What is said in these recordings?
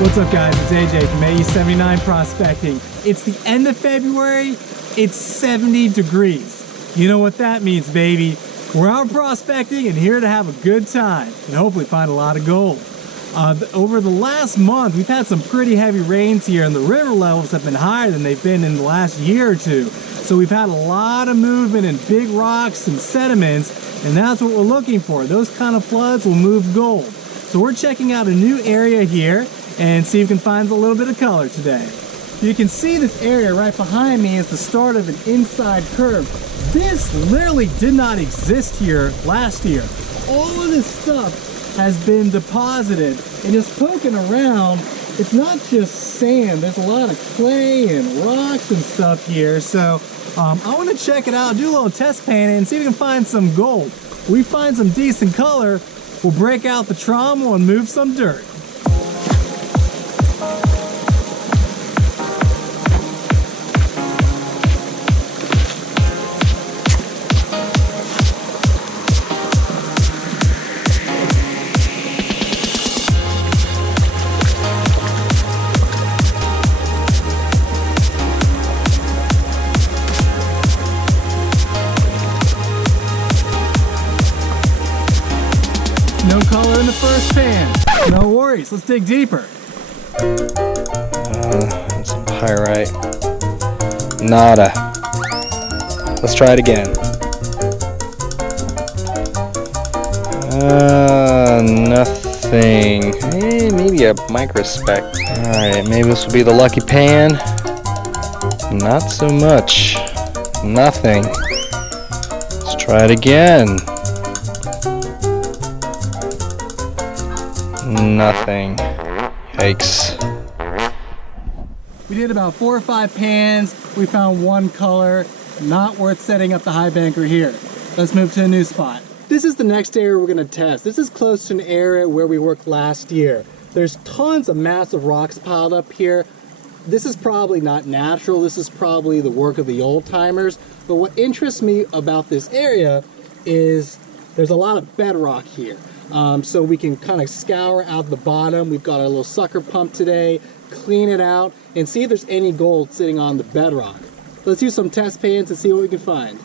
What's up guys, it's AJ from AE79 Prospecting. It's the end of February, it's 70 degrees. You know what that means, baby. We're out prospecting and here to have a good time and hopefully find a lot of gold. Over the last month, we've had some pretty heavy rains here and the river levels have been higher than they've been in the last year or two. So we've had a lot of movement in big rocks and sediments, and that's what we're looking for. Those kind of floods will move gold. So we're checking out a new area here and see if we can find a little bit of color today. You can see this area right behind me is the start of an inside curve. This literally did not exist here last year. All of this stuff has been deposited, and just poking around, it's not just sand. There's a lot of clay and rocks and stuff here. So I want to check it out, do a little test panning and see if we can find some gold. If we find some decent color, we'll break out the trommel and move some dirt. No color in the first pan. No worries, let's dig deeper. Some pyrite. Nada. Let's try it again. Nothing. Maybe a microspeck. Alright, maybe this will be the lucky pan. Not so much. Nothing. Let's try it again. Nothing. Yikes. We did about 4 or 5 pans. We found one color. Not worth setting up the high banker here. Let's move to a new spot. This is the next area we're going to test. This is close to an area where we worked last year. There's tons of massive rocks piled up here. This is probably not natural. This is probably the work of the old timers. But what interests me about this area is there's a lot of bedrock here. So we can kind of scour out the bottom. We've got our little sucker pump today, clean it out, and see if there's any gold sitting on the bedrock. Let's use some test pans and see what we can find.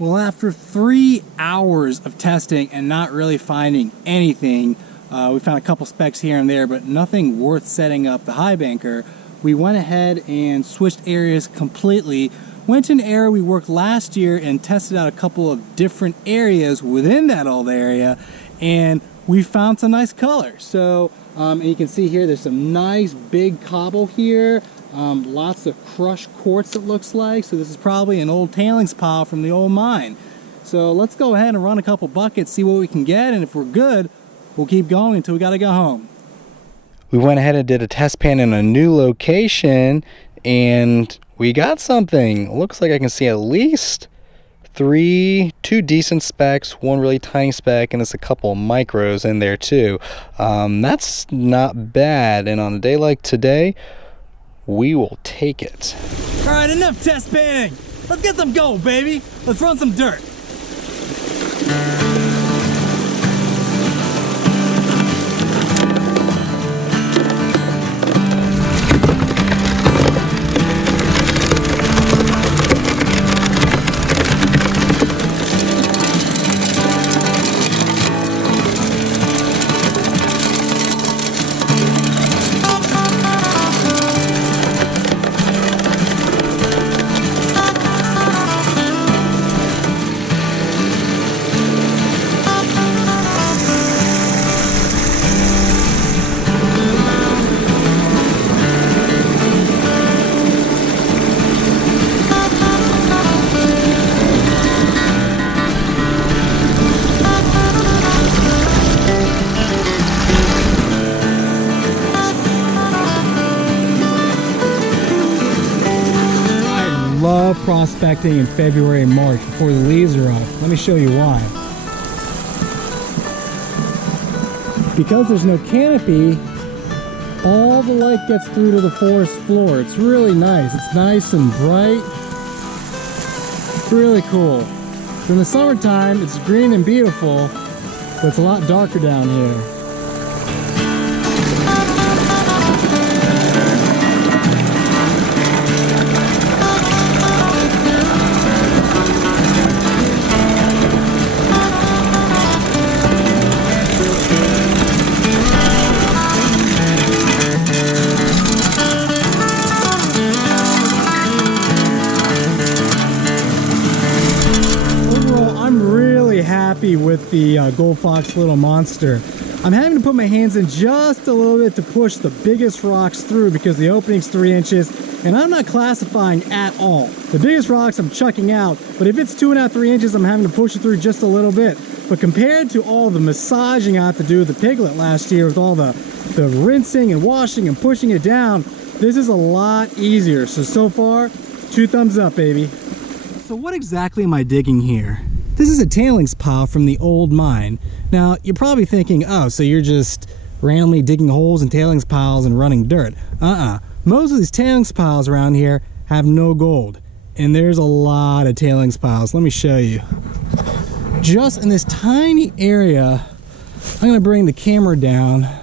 Well, after 3 hours of testing and not really finding anything, we found a couple specks here and there, but nothing worth setting up the high banker. We went ahead and switched areas completely. Went to an area we worked last year and tested out a couple of different areas within that old area, and we found some nice color. So, and you can see here there's some nice big cobble here, lots of crushed quartz it looks like. So this is probably an old tailings pile from the old mine. So let's go ahead and run a couple buckets, see what we can get, and if we're good, we'll keep going until we gotta go home. We went ahead and did a test pan in a new location, and we got something. Looks like I can see at least two decent specks, one really tiny speck, and there's a couple of micros in there too. That's not bad, and on a day like today, we will take it. All right, enough test panning. Let's get some gold, baby. Let's run some dirt. love prospecting in February and March before the leaves are up. Let me show you why. Because there's no canopy, all the light gets through to the forest floor. It's really nice. It's nice and bright. Really cool. So in the summertime, it's green and beautiful, but it's a lot darker down here. With the Gold Fox Little Monster. I'm having to put my hands in just a little bit to push the biggest rocks through because the opening's 3 inches and I'm not classifying at all. The biggest rocks I'm chucking out, but if it's 2.5, 3 inches, I'm having to push it through just a little bit. But compared to all the massaging I had to do with the Piglet last year with all the rinsing and washing and pushing it down, this is a lot easier. So far, 2 thumbs up, baby. So what exactly am I digging here? This is a tailings pile from the old mine. Now, you're probably thinking, oh, so you're just randomly digging holes in tailings piles and running dirt. Most of these tailings piles around here have no gold. And there's a lot of tailings piles. Let me show you. Just in this tiny area, I'm gonna bring the camera down. I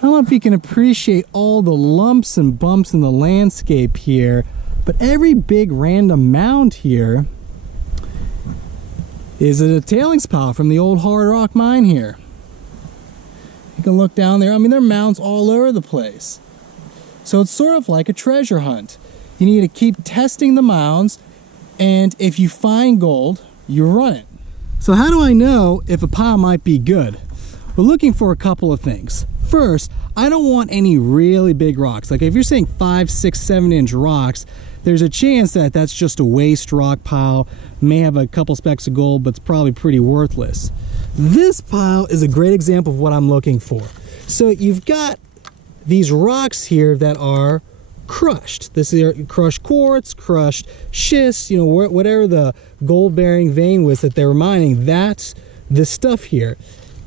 don't know if you can appreciate all the lumps and bumps in the landscape here, but every big random mound here is a tailings pile from the old hard rock mine here. You can look down there. I mean, there are mounds all over the place. So it's sort of like a treasure hunt. You need to keep testing the mounds, and if you find gold, you run it. So how do I know if a pile might be good? We're looking for a couple of things. First, I don't want any really big rocks. Like if you're saying 5, 6, 7 inch rocks, there's a chance that that's just a waste rock pile, may have a couple specks of gold, but it's probably pretty worthless. This pile is a great example of what I'm looking for. So you've got these rocks here that are crushed. This is crushed quartz, crushed schist, you know, whatever the gold-bearing vein was that they were mining, that's the stuff here.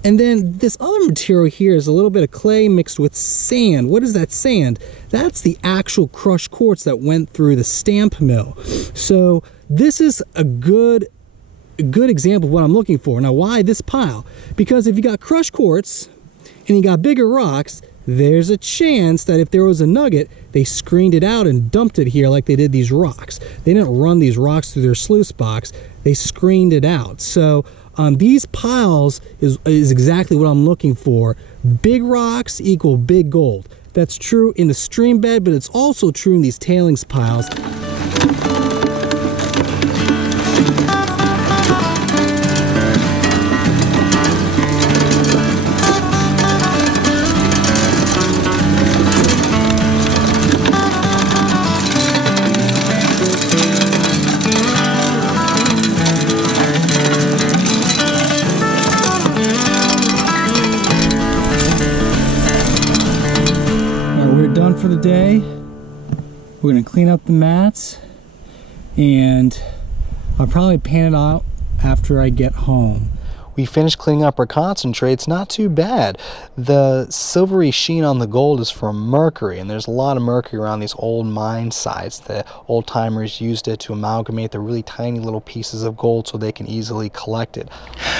And then this other material here is a little bit of clay mixed with sand. What is that sand? That's the actual crushed quartz that went through the stamp mill. So this is a good example of what I'm looking for. Now, why this pile? Because if you got crushed quartz and you got bigger rocks, there's a chance that if there was a nugget, they screened it out and dumped it here like they did these rocks. They didn't run these rocks through their sluice box. They screened it out. So these piles is exactly what I'm looking for. Big rocks equal big gold. That's true in the stream bed, but it's also true in these tailings piles. Done for the day. We're gonna clean up the mats and I'll probably pan it out after I get home. We finished cleaning up our concentrates, not too bad. The silvery sheen on the gold is from mercury, and there's a lot of mercury around these old mine sites. The old timers used it to amalgamate the really tiny little pieces of gold so they can easily collect it.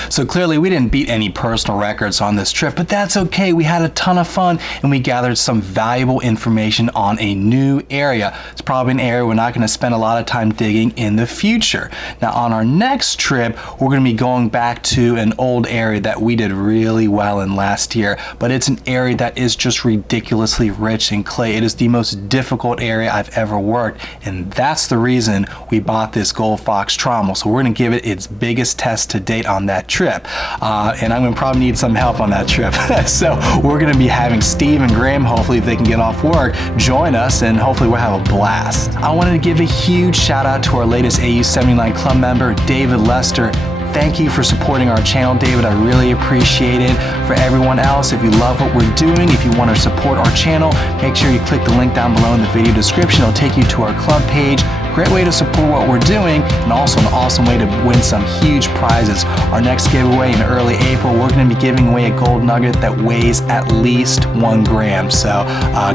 So clearly we didn't beat any personal records on this trip, but that's okay. We had a ton of fun and we gathered some valuable information on a new area. It's probably an area we're not going to spend a lot of time digging in the future. Now on our next trip, we're going to be going back to an old area that we did really well in last year, but it's an area that is just ridiculously rich in clay. It is the most difficult area I've ever worked, and that's the reason we bought this Gold Fox Trommel. So we're going to give it its biggest test to date on that trip, and I'm going to probably need some help on that trip. So we're going to be having Steve and Graham, hopefully if they can get off work, join us, and hopefully we'll have a blast. I wanted to give a huge shout out to our latest AU79 club member, David Lester. Thank you for supporting our channel, David. I really appreciate it. For everyone else, if you love what we're doing, if you want to support our channel, make sure you click the link down below in the video description. It'll take you to our club page. Great way to support what we're doing, and also an awesome way to win some huge prizes. Our next giveaway in early April, we're going to be giving away a gold nugget that weighs at least 1 gram. So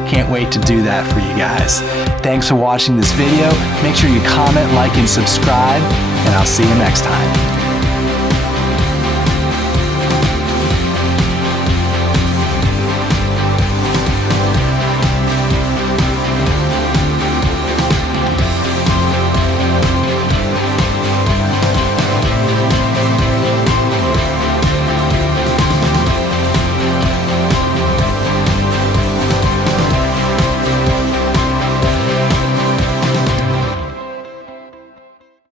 can't wait to do that for you guys. Thanks for watching this video. Make sure you comment, like, and subscribe, and I'll see you next time.